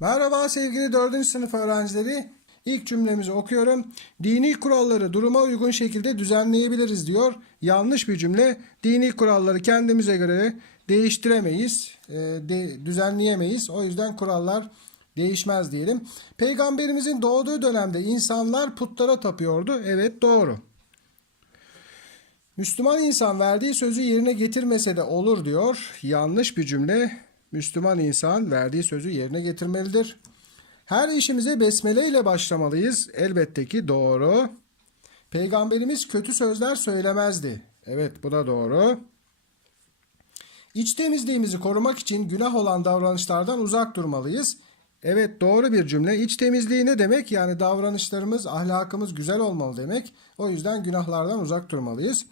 Merhaba sevgili 4. sınıf öğrencileri. İlk cümlemizi okuyorum. Dini kuralları duruma uygun şekilde düzenleyebiliriz diyor. Yanlış bir cümle. Dini kuralları kendimize göre değiştiremeyiz, e, de- düzenleyemeyiz. O yüzden kurallar değişmez diyelim. Peygamberimizin doğduğu dönemde insanlar putlara tapıyordu. Evet doğru. Müslüman insan verdiği sözü yerine getirmese de olur diyor. Yanlış bir cümle. Müslüman insan verdiği sözü yerine getirmelidir. Her işimize besmele ile başlamalıyız. Elbette ki doğru. Peygamberimiz kötü sözler söylemezdi. Evet bu da doğru. İç temizliğimizi korumak için günah olan davranışlardan uzak durmalıyız. Evet doğru bir cümle. İç temizliği ne demek? Yani davranışlarımız, ahlakımız güzel olmalı demek. O yüzden günahlardan uzak durmalıyız.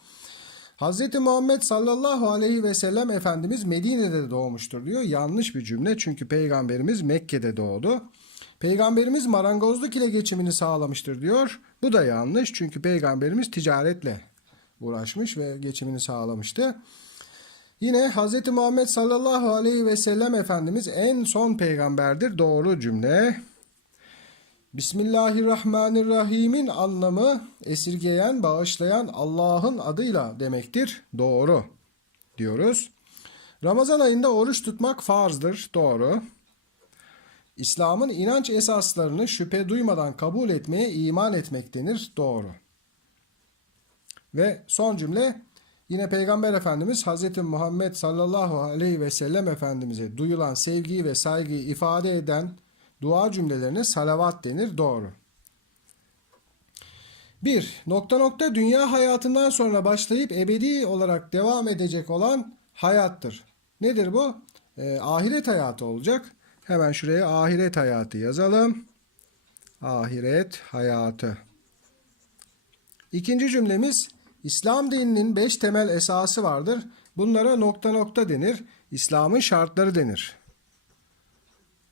Hz. Muhammed sallallahu aleyhi ve sellem Efendimiz Medine'de doğmuştur diyor. Yanlış bir cümle çünkü Peygamberimiz Mekke'de doğdu. Peygamberimiz marangozluk ile geçimini sağlamıştır diyor. Bu da yanlış çünkü Peygamberimiz ticaretle uğraşmış ve geçimini sağlamıştı. Yine Hz. Muhammed sallallahu aleyhi ve sellem Efendimiz en son peygamberdir. Doğru cümle. Bismillahirrahmanirrahim'in anlamı esirgeyen, bağışlayan Allah'ın adıyla demektir. Doğru diyoruz. Ramazan ayında oruç tutmak farzdır. Doğru. İslam'ın inanç esaslarını şüphe duymadan kabul etmeye iman etmek denir. Doğru. Ve son cümle yine Peygamber Efendimiz Hz. Muhammed sallallahu aleyhi ve sellem Efendimiz'e duyulan sevgiyi ve saygıyı ifade eden dua cümlelerine salavat denir. Doğru. 1. Nokta nokta dünya hayatından sonra başlayıp ebedi olarak devam edecek olan hayattır. Nedir bu? Ee, ahiret hayatı olacak. Hemen şuraya ahiret hayatı yazalım. Ahiret hayatı. İkinci cümlemiz İslam dininin beş temel esası vardır. Bunlara nokta nokta denir. İslam'ın şartları denir.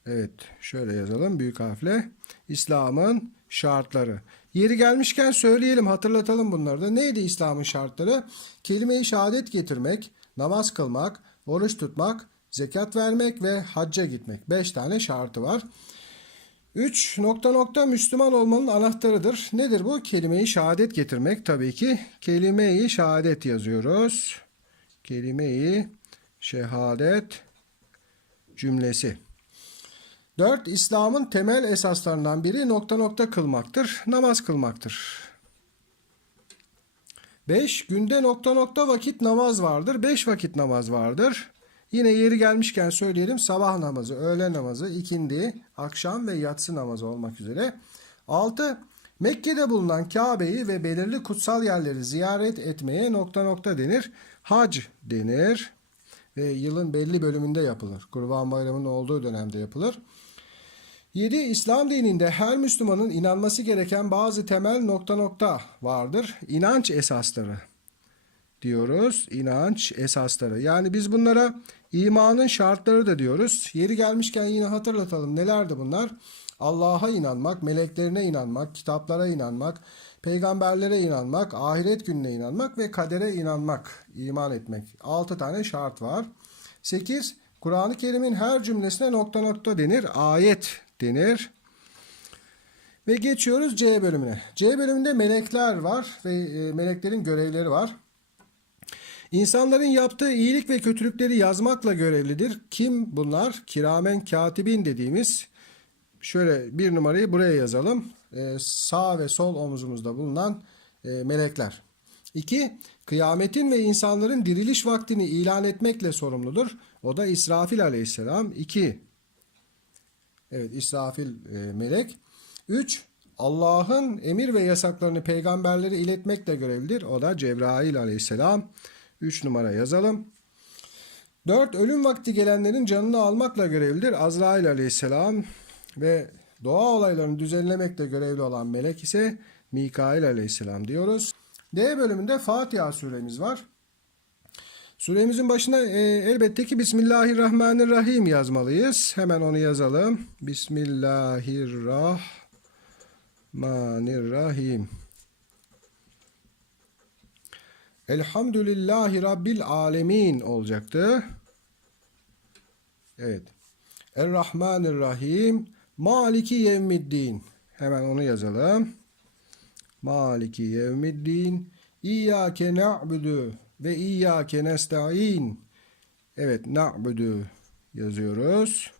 Evet, şöyle yazalım büyük harfle. İslam'ın şartları. Yeri gelmişken söyleyelim, hatırlatalım bunları da. Neydi İslam'ın şartları? Kelime-i şehadet getirmek, namaz kılmak, oruç tutmak, zekat vermek ve hacca gitmek. Beş tane şartı var. 3 nokta nokta Müslüman olmanın anahtarıdır. Nedir bu? Kelime-i şehadet getirmek tabii ki. Kelime-i şehadet yazıyoruz. Kelime-i şehadet cümlesi. 4. İslam'ın temel esaslarından biri nokta nokta kılmaktır. Namaz kılmaktır. 5. Günde nokta nokta vakit namaz vardır. 5 vakit namaz vardır. Yine yeri gelmişken söyleyelim sabah namazı, öğle namazı, ikindi, akşam ve yatsı namazı olmak üzere. 6. Mekke'de bulunan Kabe'yi ve belirli kutsal yerleri ziyaret etmeye nokta nokta denir. Hac denir ve yılın belli bölümünde yapılır. Kurban Bayramı'nın olduğu dönemde yapılır. 7. İslam dininde her Müslümanın inanması gereken bazı temel nokta nokta vardır. İnanç esasları diyoruz. İnanç esasları. Yani biz bunlara imanın şartları da diyoruz. Yeri gelmişken yine hatırlatalım. Nelerdi bunlar? Allah'a inanmak, meleklerine inanmak, kitaplara inanmak, peygamberlere inanmak, ahiret gününe inanmak ve kadere inanmak, iman etmek. 6 tane şart var. 8. Kur'an-ı Kerim'in her cümlesine nokta nokta denir. Ayet denir. Ve geçiyoruz C bölümüne. C bölümünde melekler var ve e, meleklerin görevleri var. İnsanların yaptığı iyilik ve kötülükleri yazmakla görevlidir. Kim bunlar? Kiramen katibin dediğimiz şöyle bir numarayı buraya yazalım. Ee, sağ ve sol omuzumuzda bulunan e, melekler. 2. Kıyametin ve insanların diriliş vaktini ilan etmekle sorumludur. O da İsrafil aleyhisselam. 2. Evet İsrafil e, melek. 3. Allah'ın emir ve yasaklarını peygamberlere iletmekle görevlidir. O da Cebrail aleyhisselam. 3 numara yazalım. 4. Ölüm vakti gelenlerin canını almakla görevlidir. Azrail aleyhisselam ve doğa olaylarını düzenlemekle görevli olan melek ise Mikail aleyhisselam diyoruz. D bölümünde Fatiha suremiz var. Suremizin başına e, elbette ki Bismillahirrahmanirrahim yazmalıyız. Hemen onu yazalım. Bismillahirrahmanirrahim. Elhamdülillahi Rabbil Alemin olacaktı. Evet. Errahmanirrahim. Maliki yevmiddin. Hemen onu yazalım. Maliki yevmiddin. İyyâke na'budu ve iyyâke nesta'in. Evet na'budu yazıyoruz.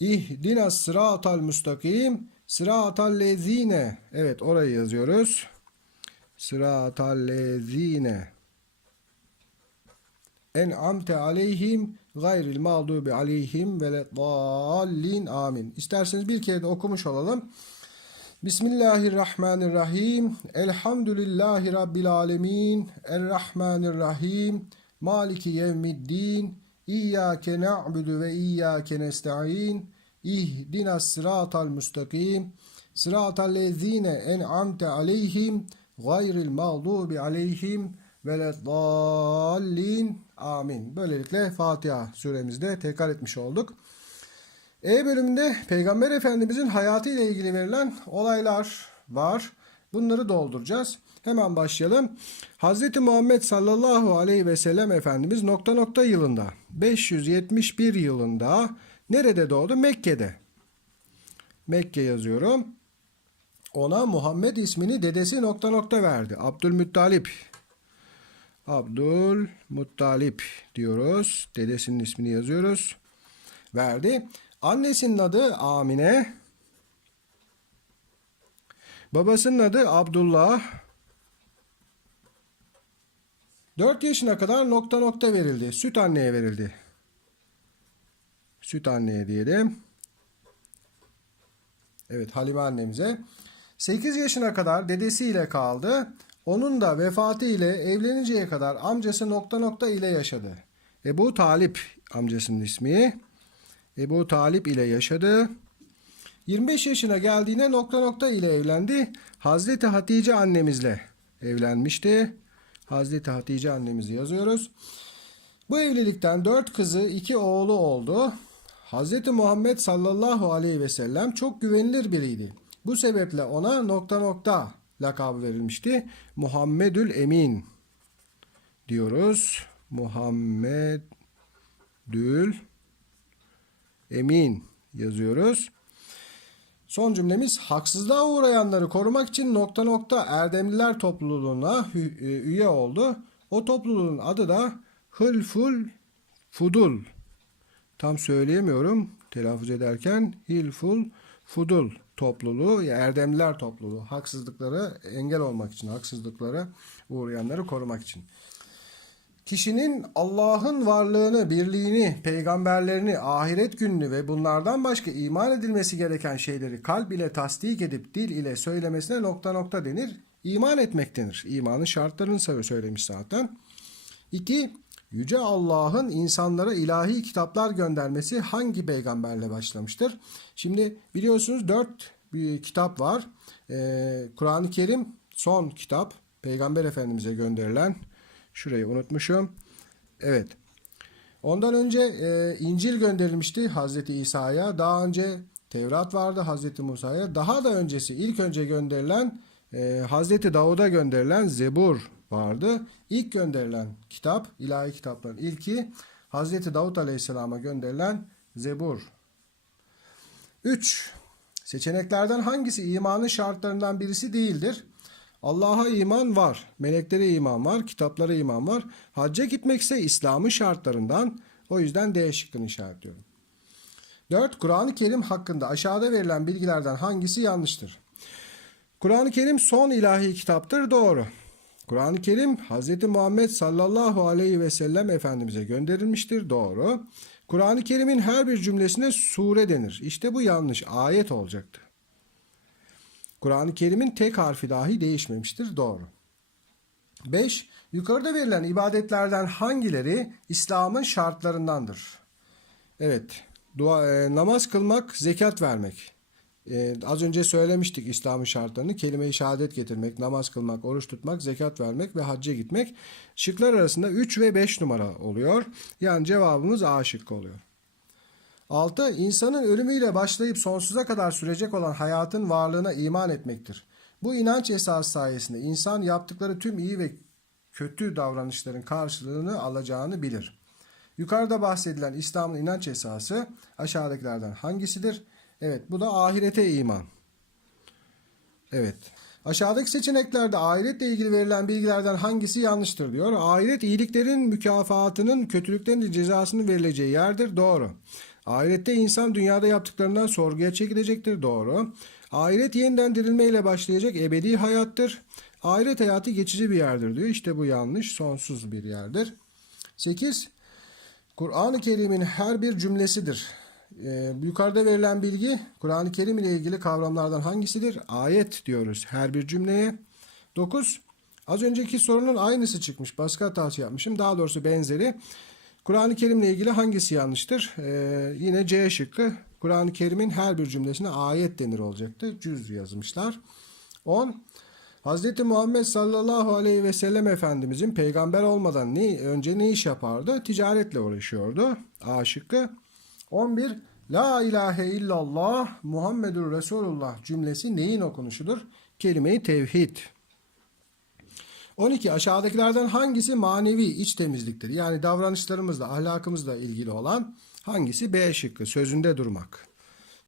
İhdinas sıratal müstakim. Sıratal lezine. Evet orayı yazıyoruz. Sıratal lezine. En'amte aleyhim gayril mağdubi aleyhim ve dallin amin. İsterseniz bir kere de okumuş olalım. Bismillahirrahmanirrahim. Elhamdülillahi Rabbil alemin. Errahmanirrahim. Maliki yevmiddin. İyyâke na'budu ve iyyâke nesta'in. İhdinas sıratal müstakim. Sıratal lezine en'amte aleyhim. Gayril mağdubi aleyhim ve dallin amin. Böylelikle Fatiha suremizde tekrar etmiş olduk. E bölümünde Peygamber Efendimizin hayatı ile ilgili verilen olaylar var. Bunları dolduracağız. Hemen başlayalım. Hazreti Muhammed sallallahu aleyhi ve sellem Efendimiz nokta nokta yılında 571 yılında nerede doğdu? Mekke'de. Mekke yazıyorum. Ona Muhammed ismini dedesi nokta nokta verdi. Abdülmuttalip. Abdülmuttalip diyoruz. Dedesinin ismini yazıyoruz. Verdi. Annesinin adı Amine. Babasının adı Abdullah. 4 yaşına kadar nokta nokta verildi. Süt anneye verildi. Süt anneye diyelim. Evet Halime annemize. 8 yaşına kadar dedesiyle kaldı. Onun da vefatı ile evleninceye kadar amcası nokta nokta ile yaşadı. Ebu Talip amcasının ismi. Ebu Talip ile yaşadı. 25 yaşına geldiğinde nokta nokta ile evlendi. Hazreti Hatice annemizle evlenmişti. Hazreti Hatice annemizi yazıyoruz. Bu evlilikten dört kızı, iki oğlu oldu. Hazreti Muhammed sallallahu aleyhi ve sellem çok güvenilir biriydi. Bu sebeple ona nokta nokta lakabı verilmişti. Muhammedül Emin diyoruz. Muhammedül Emin yazıyoruz. Son cümlemiz haksızlığa uğrayanları korumak için nokta nokta Erdemliler topluluğuna e, üye oldu. O topluluğun adı da Hılful Fudul. Tam söyleyemiyorum telaffuz ederken Hilful Fudul topluluğu, Erdemliler topluluğu. Haksızlıkları engel olmak için, haksızlıklara uğrayanları korumak için. Kişinin Allah'ın varlığını, birliğini, peygamberlerini, ahiret gününü ve bunlardan başka iman edilmesi gereken şeyleri kalp ile tasdik edip dil ile söylemesine nokta nokta denir. İman etmek denir. İmanın şartlarını söylemiş zaten. 2. Yüce Allah'ın insanlara ilahi kitaplar göndermesi hangi peygamberle başlamıştır? Şimdi biliyorsunuz dört bir kitap var. Ee, Kur'an-ı Kerim son kitap. Peygamber Efendimiz'e gönderilen Şurayı unutmuşum. Evet. Ondan önce e, İncil gönderilmişti Hazreti İsa'ya. Daha önce Tevrat vardı Hazreti Musa'ya. Daha da öncesi ilk önce gönderilen e, Hazreti Davud'a gönderilen Zebur vardı. İlk gönderilen kitap, ilahi kitapların ilki Hazreti Davud Aleyhisselam'a gönderilen Zebur. 3. Seçeneklerden hangisi imanın şartlarından birisi değildir? Allah'a iman var, meleklere iman var, kitaplara iman var. Hacca gitmek ise İslam'ın şartlarından. O yüzden D şıkkını işaretliyorum. 4. Kur'an-ı Kerim hakkında aşağıda verilen bilgilerden hangisi yanlıştır? Kur'an-ı Kerim son ilahi kitaptır doğru. Kur'an-ı Kerim Hz. Muhammed sallallahu aleyhi ve sellem Efendimiz'e gönderilmiştir doğru. Kur'an-ı Kerim'in her bir cümlesine sure denir. İşte bu yanlış ayet olacaktı. Kur'an-ı Kerim'in tek harfi dahi değişmemiştir. Doğru. 5. Yukarıda verilen ibadetlerden hangileri İslam'ın şartlarındandır? Evet. Dua, e, namaz kılmak, zekat vermek. E, az önce söylemiştik İslam'ın şartlarını. Kelime-i şehadet getirmek, namaz kılmak, oruç tutmak, zekat vermek ve hacca gitmek. Şıklar arasında 3 ve 5 numara oluyor. Yani cevabımız A şıkkı oluyor. 6. İnsanın ölümüyle başlayıp sonsuza kadar sürecek olan hayatın varlığına iman etmektir. Bu inanç esası sayesinde insan yaptıkları tüm iyi ve kötü davranışların karşılığını alacağını bilir. Yukarıda bahsedilen İslam'ın inanç esası aşağıdakilerden hangisidir? Evet bu da ahirete iman. Evet. Aşağıdaki seçeneklerde ahiretle ilgili verilen bilgilerden hangisi yanlıştır diyor. Ahiret iyiliklerin mükafatının, kötülüklerin de cezasının verileceği yerdir. Doğru. Ahirette insan dünyada yaptıklarından sorguya çekilecektir. Doğru. Ahiret yeniden dirilmeyle başlayacak ebedi hayattır. Ahiret hayatı geçici bir yerdir diyor. İşte bu yanlış, sonsuz bir yerdir. 8. Kur'an-ı Kerim'in her bir cümlesidir. Ee, yukarıda verilen bilgi Kur'an-ı Kerim ile ilgili kavramlardan hangisidir? Ayet diyoruz her bir cümleye. 9. Az önceki sorunun aynısı çıkmış. Baskı hatası yapmışım. Daha doğrusu benzeri. Kur'an-ı Kerim ile ilgili hangisi yanlıştır? Ee, yine C şıkkı. Kur'an-ı Kerim'in her bir cümlesine ayet denir olacaktı. Cüz yazmışlar. 10. Hazreti Muhammed sallallahu aleyhi ve sellem Efendimizin peygamber olmadan ne, önce ne iş yapardı? Ticaretle uğraşıyordu. A şıkkı. 11. La ilahe illallah Muhammedur Resulullah cümlesi neyin okunuşudur? Kelime-i tevhid. 12. Aşağıdakilerden hangisi manevi iç temizliktir? Yani davranışlarımızla, ahlakımızla ilgili olan hangisi? B şıkkı. Sözünde durmak.